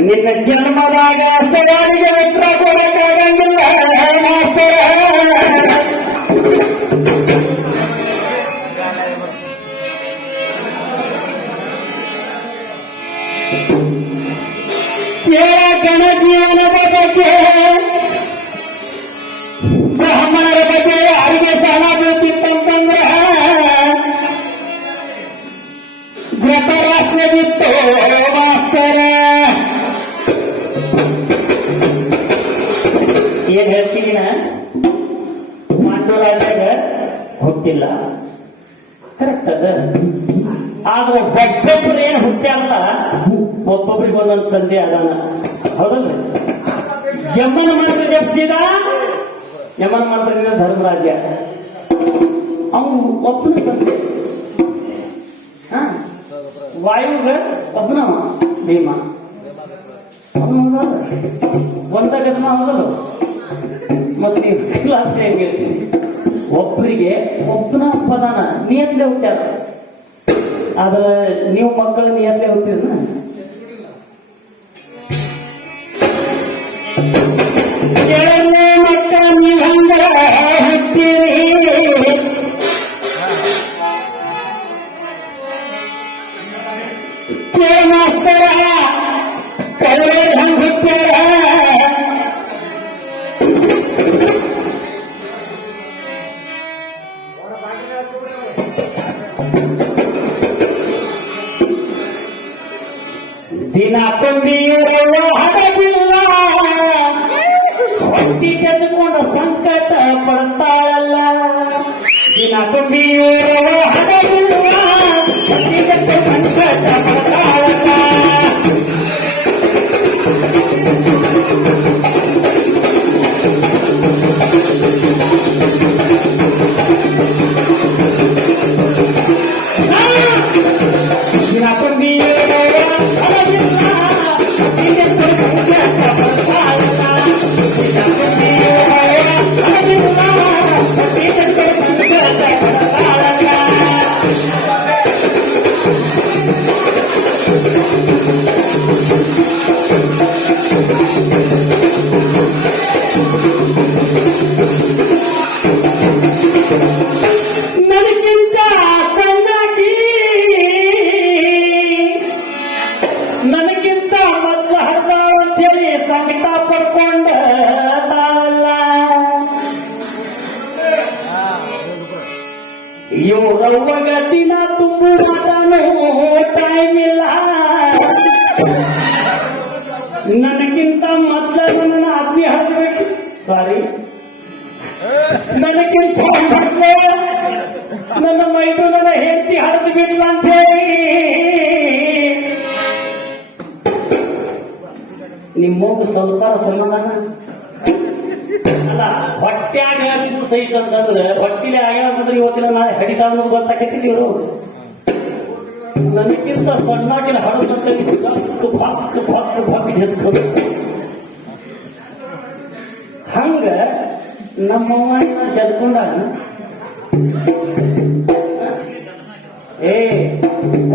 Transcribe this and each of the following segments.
నిన్న జన్మదానాస్తరానికి మిత్ర కూడా ಹುಟ್ಟಿಲ್ಲ ಕರೆಕ್ಟ್ ಅದ. ಆದ್ರೆ ಒಬ್ಬೊಬ್ರು ಏನ್ ಹುಟ್ಟ್ಯಾರಲ್ಲ ಒಬ್ಬೊಬ್ರಿಗೆ ಒಂದೊಂದು ತಂದೆ ಅದಾನ. ಹೌದಲ್ರಿ? ಯಮನ ಮಂತ್ರ ಜಪಿಸಿದ ಯಮನ ಮಂತ್ರದಿಂದ ಧರ್ಮರಾಜ್ಯ. ಅವನು ಒಬ್ಬನ ತಂದೆ. ವಾಯುಗ ಒಬ್ಬನವ ಭೀಮ? ಒಂದ ಗದಮ ಹೌದಲ್ಲ ಮತ್ತೆ ಕ್ಲಾಸ್ ಒಬ್ಬರಿಗೆ ಒಬ್ಬನ ಪದನ, ನಿಯತ್ಲೆ ಹುಟ್ಟ್ಯಾರ ಆದ್ರ ನೀವು ಮಕ್ಕಳ ನಿಯತ್ಲೆ ಹುಟ್ಟಿದ್ನ ಕೇಳ ಮಾಸ್ತರ ಕರವೇ ಹಂಗ ಹುಟ್ಟ್ಯಾರ. परताला जिना तुम्ही ದಿನ ತುಂಬು ಟೈಮಿಲ್ಲ ನನಗಿಂತ ಮೊದಲು ನನ್ನ ಅಪ್ಪಿ ಹರಿಬೇಕು ಸಾರಿ ನನಗಿಂತ ಮೊದ್ಲು ನನ್ನ ಮೈದು ನನ್ನ ಹೆಂಡತಿ ಹರಿದು ಬಿಡ್ಲ ಅಂತ ಹೇಳಿ ನಿಮ್ಮೊಬ್ಬ ಸ್ವಲ್ಪ ಸಮಾಧಾನ. ಅಲ್ಲ ಹೊಟ್ಟ್ಯಾಗ ಹೇಳಿದ್ರು ಸಹಿತ ಅಂತಂದ್ರೆ ಹೊಟ್ಟಿಲೆ ಆಗ್ಯಾವ ಅಂತಂದ್ರೆ ಇವತ್ತಿನ ನಾಳೆ ಹಡಿತ ಅನ್ನೋದು ಗೊತ್ತಾಕೈತಿ ಇವರು. ನನಗಿಂತ ಸಣ್ಣಾಗಿನ ಹಡದಂತ ಭಕ್ ಭಕ್ ಭಕ್ ಹೆದ್ದು ಹಂಗ ನಮ್ಮವ್ವ ಜದ್ಕೊಂಡಾಗ ಏ,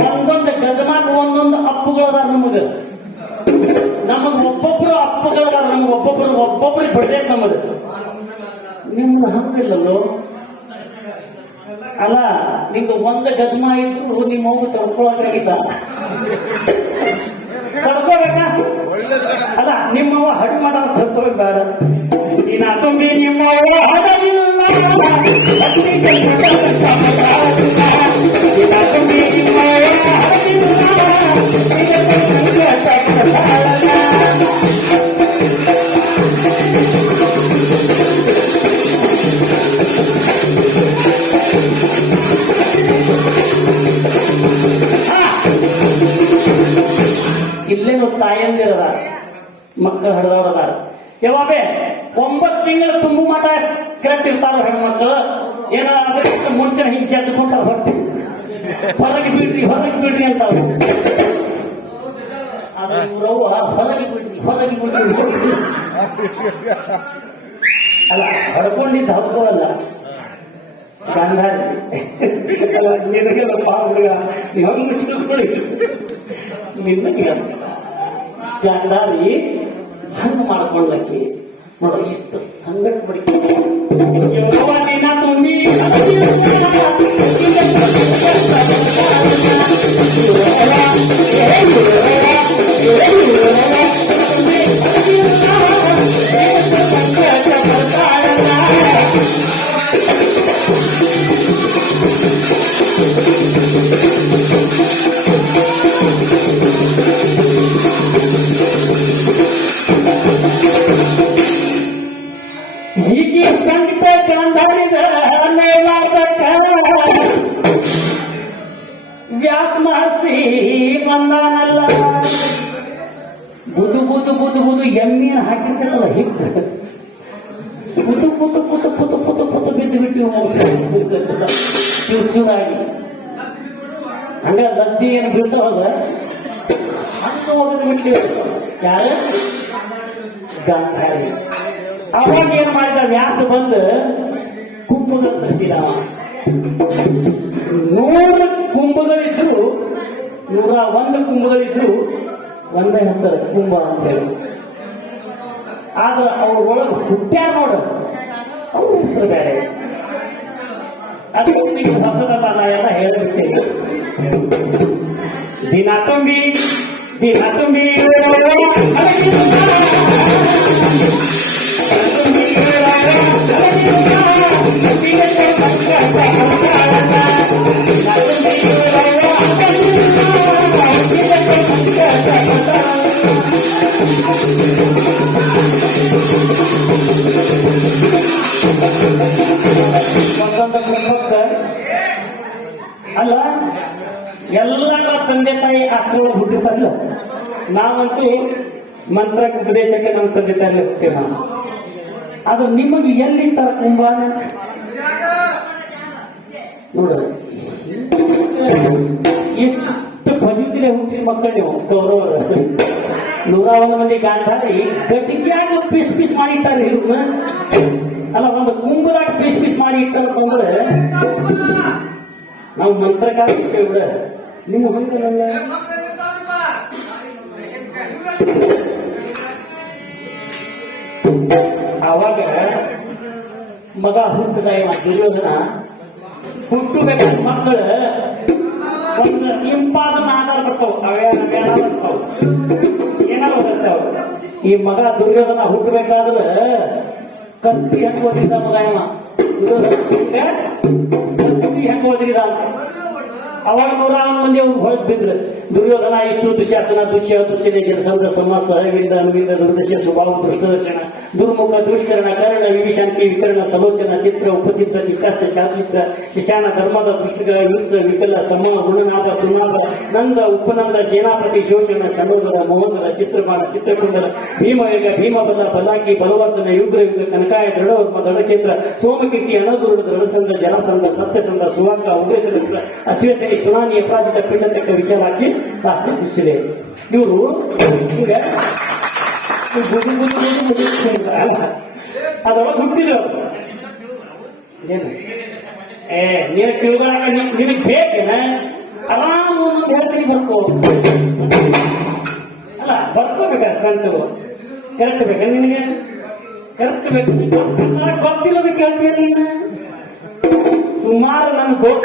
ಒಂದೊಂದು ಗಜಮಾಕ ಒಂದೊಂದು ಅಪ್ಪುಗಳದಾರ ನಮಗ. ನಮಗ್ ಒಬ್ಬೊಬ್ರು ಅಪ್ಪಗಳದಾರ ನಮಗ್ ಒಬ್ಬೊಬ್ರು ಒಬ್ಬೊಬ್ರಿಗೆ ಬಿಡ್ಬೇಕು ನಮ್ಮದು? ನಿಮ್ದು ಹಂಗಿಲ್ಲಲ್ಲೋ? ಅಲ್ಲ, ನಿಮ್ದು ಒಂದ ಗಜಮ ಇದ್ರು ನಿಮ್ಮ ಅವ್ವ ತಡ್ಕೊಳಕ್ಕಾಗಿಲ್ಲ. ಯಾವಾಗೆ? ಒಂಬತ್ತು ತಿಂಗಳು ತುಂಬು ಮಠ ಕರೆಕ್ಟ್ ಇರ್ತಾರ ಹೆಣ್ಮಕ್ಳು. ಏನಾದ್ರೆ ಮುಂಚೆ ಹಿಂಗೆ ಜಡ್ಕೊಂತಾರ ಹೊರಟಿ ಹೊರಗೆ ಬಿಡ್ರಿ ಹೊರಗೆ ಬಿಡ್ರಿ ಅಂತ ಹೊರಗೆ ಬಿಡ್ರಿ ಹೊರಗೆ ಬಿಡ್ರಿ ಅಲ್ಲ, ಹೊಡ್ಕೊಂಡಿದ್ದು ಹಕ್ಕು ಅಲ್ಲ. ಗಾಂಧಾರಿ ನಿನಗೆಲ್ಲ ಪಾವುಗ ನಿನ್ನ ಗಾಂಧಾರಿ ಹಂಗೆ ಮಾಡ್ಕೊಳ್ಳಕ್ಕೆ ನೋಡ ಇಷ್ಟು ಸಂಗಟ್ ಬಡಿಕೆ ಬುದು ಬುದು ಎಮ್ಮೆಯನ್ನು ಹಾಕಿರ್ತಲ್ಲ ಹಿಟ್ಟು. ಪುತು ಪುತು ಪುತು ಪುತು ಪುತು ಪುತು ಬಿದ್ದು ಬಿಟ್ಟು ಚೂರ್ ಚೂರಾಗಿ. ಹಂಗ ಲದ್ದಿ ಏನು ಬೀಳ್ತಾವಲ್ಲ ಹಂಗ ಹೋಗೋದು ಬಿಟ್ಟು ಯಾರು? ಗಾಂಧಾರಿ. ಅವಾಗ ಏನ್ ಮಾಡಿದ? ವ್ಯಾಸ ಬಂದು ಕುಂಭಗಳು ತರಿಸಿದ ನೂರು ಕುಂಭಗಳಿದ್ರು ನೂರ ಒಂದು ಕುಂಭಗಳಿದ್ರು ಒಂದೇ ಹೆಸರು ಕುಂಭ ಅಂತ ಹೇಳಿ. ಆದ್ರೆ ಅವ್ರ ಒಳಗೆ ಹುಟ್ಟ್ಯಾರ ನೋಡು. ಅವ್ರ ಹೆಸರು ಬೇರೆ. ಅದಕ್ಕೆ ನಿಮಗೆ ಹೊಸದಲ್ಲ ನಾ ಎಲ್ಲ ಹೇಳಿಬಿಡ್ತೇನೆ ದಿನ ತುಂಬಿ ದಿನ ತುಂಬಿ. ಒಂದೊಂದು ಆಸ್ತಿಯೊಳಗೆ ಹುಟ್ಟಿರ್ತಾರಲ್ಲ ನಾವಂತೂ ಮಂತ್ರ ಉಪದೇಶಕ್ಕೆ ನಮ್ಮ ತಂದೆ ತಾಯಿ ಹೋಗ್ತೀವಿ ನಾವು ಅದು ನಿಮಗೆ ಎಲ್ಲಿರ್ತಾರ ಕುಂಭ ನೋಡ. ಎಷ್ಟು ಭಜಿದ್ರೆ ಹುಟ್ಟಿದ ಮಕ್ಕಳು ನೀವು? ಗೌರವ. ನೂರ ಒಂದು ಮಂದಿ ಗಾಂಧಾರಿ ಗಟ್ಟಿಯಾಗಿ ಪೀಸ್ ಪೀಸ್ ಮಾಡಿಟ್ಟಾರೆ ಇವ್ರನ್ನ ಅಲ್ಲ, ಒಂದು ಕುಂಭದಾಗ ಪೀಸ್ ಪೀಸ್ ಮಾಡಿ ಇಟ್ಟಂದ್ರೆ ನಾವು ಮಂತ್ರಕಾರ ಬಿಡ ನಿಮ್ಮ ಹಂಗಲ್ಲ ಅವಾಗ ಮಗ ಹುಟ್ಟಿದ ದುರ್ಯೋಧನ ಹುಟ್ಟಬೇಕಾದ ಮಕ್ಕಳು ಒಂದು ಇಂಪಾದ ಆಧಾರ ಬರ್ತಾವ ಬೇಡ ಬರ್ತಾವ. ಈ ಮಗ ದುರ್ಯೋಧನ ಹುಟ್ಟಬೇಕಾದ್ರೆ ಕತ್ತಿ ಹೆಂಗ್ ಓದಿದ ಮಗ ಇವ? ದುರ್ಯೋಧನ ಕತ್ತಿ ಹೆಂಗ್ ಓದಿದ? ಅವಾಗ ನೂರ ಒಂದು ಮಂದಿ ಅವ್ರು ಹೊರಗೆ ಬಿದ್ರು ದುರ್ಯೋಧನ, ಇಷ್ಟು ದುಶಾಸನ ದುಶ್ಯ ದುಶ್ಯನೆ ಜನಸಂದ್ರ ಸಮಾಸ ಹರವಿಂದ ಅನುವಿಂದ ದುರ್ದಶ್ಯ ಸ್ವಭಾವ ಕೃಷ್ಣದರ್ಶನ, ದುರ್ಮುಖ, ದುಷ್ಕರಣ, ಕರಣ ವಿವಿಶಾಂತಿ ವಿಕರಣ ಸಮೋಚನ ಚಿತ್ರ, ಉಪಚಿತ್ರ ಚಿತ್ತಾಸ ಚಾಚಿತ್ರ ಶಿಶಾನ ಧರ್ಮದ ಪುಸ್ತಕ ವಿರುದ್ಧ ವಿಕಲ, ಸಮೂಹ, ಗುಣನಾಥ ಸುನಾಥ ನಂದ, ಉಪನಂದ, ಸೇನಾಪತಿ, ಶೋಷಣ, ಶಮೋದರ, ಮೋಹನರ ಚಿತ್ರಮಾನ ಚಿತ್ರಕುಂದರ ಭೀಮವೇಗ ಭೀಮಬಲ ಬಲಾಕಿ ಬಲವರ್ಧನ ಯುಗ್ರ ಯುಗ ಕನಕಾಯ, ದೃಢವರ್ಮ ದೃಢಚೇತ್ರ ಸೋಮಕೀರ್ತಿ ಅನದುರುಡ ದೃಢಸಂದ ಜಲಸಂದ ಸತ್ಯಸಂದ ಸುವಾಂಕ ಉದಯಚಂದ್ರ ಅಶ್ವೇತನಿ ಸುನಾನಿ ಅಪರಾಧಿತ ಪಿಂಡತಕ್ಕ ವಿಚಾರಾಚಿ ರಾತ್ರಿ ಬಿಸಿಲೆ ಇವರು ಈಗ ಅಲ್ಲ ಏನು? ಏ ಬರ್ಕೋ ಅಲ್ಲ ಕಂತು ಕರೆಕ್ಟ್ ಬೇಕಾ ನಿನಗೆ? ಕರೆಕ್ಟ್ ಬೇಕು ಸುಮಾರು ನನ್ನ ದೋಸ್ತ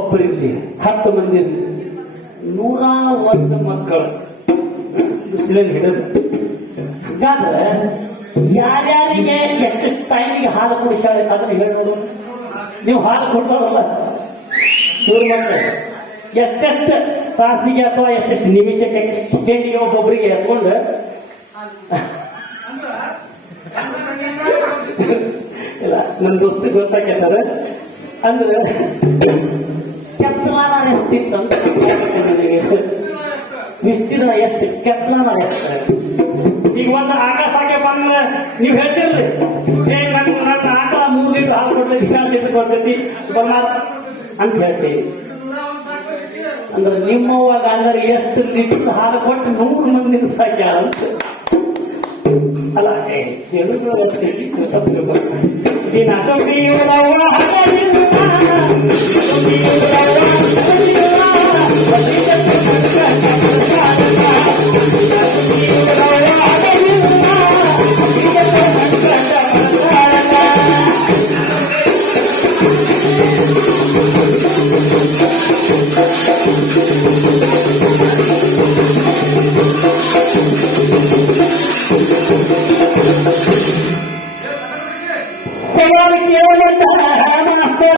ಒಬ್ಬರಿರ್ಲಿ ಹತ್ತು ಮಂದಿ ಇರಲಿ. ನೂರ ಒಂದು ಮಕ್ಕಳು. ಹಿಡಿದು. ಹಾಗಾದ್ರೆ ಯಾರ್ಯಾರಿಗೆ ಎಷ್ಟು ಟೈಮಿಗೆ ಹಾಲು ಕುಡಿಸಾಳೆ ಅದನ್ನು ಹೇಳೋದು ನೀವು ಹಾಲು ಕೊಡ್ತಾರಲ್ಲ? ಇವ್ರ ಮಕ್ಕಳು. ಎಷ್ಟೆಷ್ಟು ತಾಸಿಗೆ ಅಥವಾ ಎಷ್ಟೆಷ್ಟು ನಿಮಿಷಕ್ಕೆ ಕೇಳಿ ಒಬ್ಬೊಬ್ಬರಿಗೆ ಎತ್ಕೊಂಡು? ಇಲ್ಲ ನನ್ನ ದೋಸ್ತಿ ಗೊತ್ತಾಗ್ತಾರೆ ಅಂದ್ರೆ ಕೆತ್ತಲಾನ ಎಷ್ಟಿತ್ತು ಅಂತ ನನಗೆ. ವಿಸ್ತೀರ್ಣ ಎಷ್ಟು? ಕೆತ್ತಲಾನ ಎಷ್ಟು? ಈಗ ಒಂದು ಆಕಾಶಕ್ಕೆ ಬಂದ ನೀವು ಹೇಳ್ತಿರ್ಲಿ ಏ ಆಕಳ ಮೂರು ಲೀಟರ್ ಹಾಲು ಕೊಡ್ತೈತಿ ಎರಡು ಲೀಟರ್ ಕೊಡ್ತೈತಿ. ಬಂಗಾರ ಅಂತ ಹೇಳ್ತೀವಿ. ಅಂದ್ರೆ ನಿಮ್ಮವಾಗ ಅಂದ್ರೆ ಎಷ್ಟು ಲೀಟರ್ ಹಾಲು ಕೊಟ್ಟು ನೂರು ಮಂದಿ ಸಾಕ್ಯಾರ ಅಂತ. ಅಲ್ಲ ಏ ತಪ್ಪಿಗೆ ಅಷ್ಟೇ, Thank you.